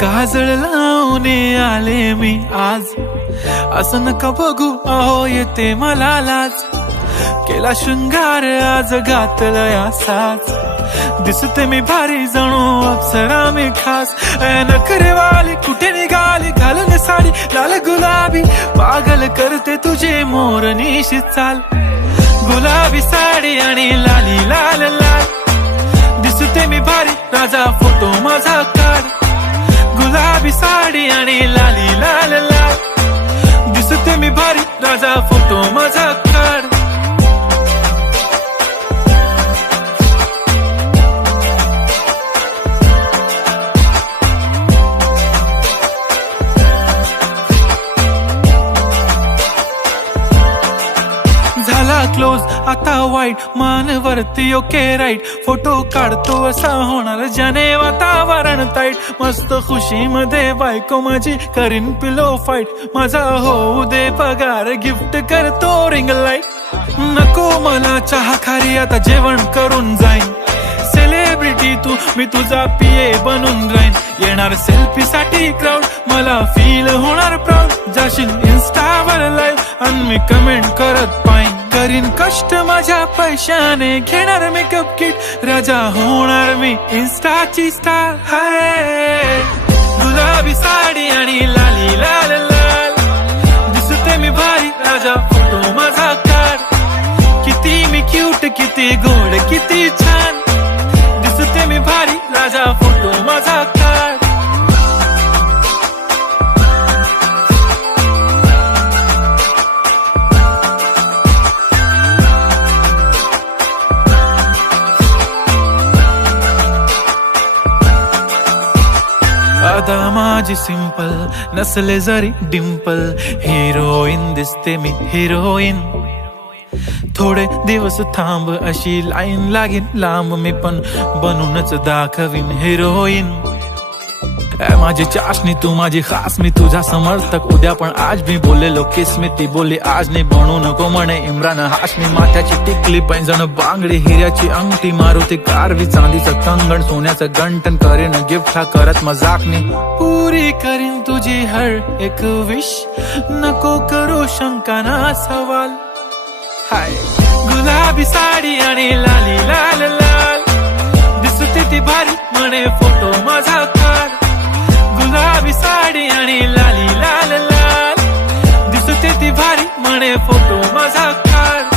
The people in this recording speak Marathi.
काजळ लावून आले मी आज, असं नका बघू अहो येते मला लाज. केला शृंगार आज घातलाय असाच, दिसते मी भारी जणू अप्सरा मी खास. नखरेवाली कुठे निघाली घालून साडी लाल गुलाबी, पागल करते तुझे मोरनीशी चाल. गुलाबी साडी आणि लाली लाल लाल, दिसते मी भारी राजा फोटो माझा काढ. गुलाबी साडी आणि लाली लाल लाल, दिसते मी भारी राजा फोटो माझा काढ. झाला क्लोज आता वाईट, मान वरती ओके राईट. फोटो काढतो असा होणार ज्याने वातावरण ताईट. मस्त खुशी मध्ये बायको माझी करीन पिलो फाईट. माझा होऊ दे पगार गिफ्ट करतो रिंग लाईट. नको मला चहा खारी आता जेवण करून जाईन. सेलिब्रिटी तू मी तुझा पिये बनून राहीन. येणार सेल्फी साठी क्राऊड मला फील होणार प्राऊड. जाशील इन्स्टावर लाईव्ह आणि मी कमेंट करत पाईन. करीन कष्ट माझ्या पैशाने घेणार मेकअप किट. राजा होणार मी इन्स्टाची स्टार. हाय गुलाबी साडी आणि लाली लाल लाल, दिसते मी भारी राजा फोटो माझा काढ. किती मी क्यूट किती गोड किती छान, दिसते मी भारी राजा फोटो माझा काढ. आता माझी सिंपल नसले जरी डिंपल, हिरोईन दिसते मी हिरोईन. थोडे दिवस थांब अशी लाईन लागेल लांब, मी पण बनूनच दाखवीन हिरोईन. माझी चाशनी तू माझी खास, मी तुझा समर्थक उद्या पण आज मी बोललेलो किस मी. ती बोलली आज नाही बनू नको म्हणे इम्रान हाशमी. माथ्याची टिकली पैंजण बांगडी हिऱ्याची अंगठी, मारुती कारवी चांदीचं कंगण सोन्याचं गंटन. करीन गिफ्ट हा करत मजाकनी, पुरी करीन तुझी हर एक विश. नको करू शंका ना सवाल. हाय गुलाबी साडी आणि लाली लाल लाल, दिसते ती भारी म्हणे फोटो माझा काढ. गुलाबी साडी आणि लाली लाल लाल, दिसते ती भारी म्हणे फोटो माझा काढ.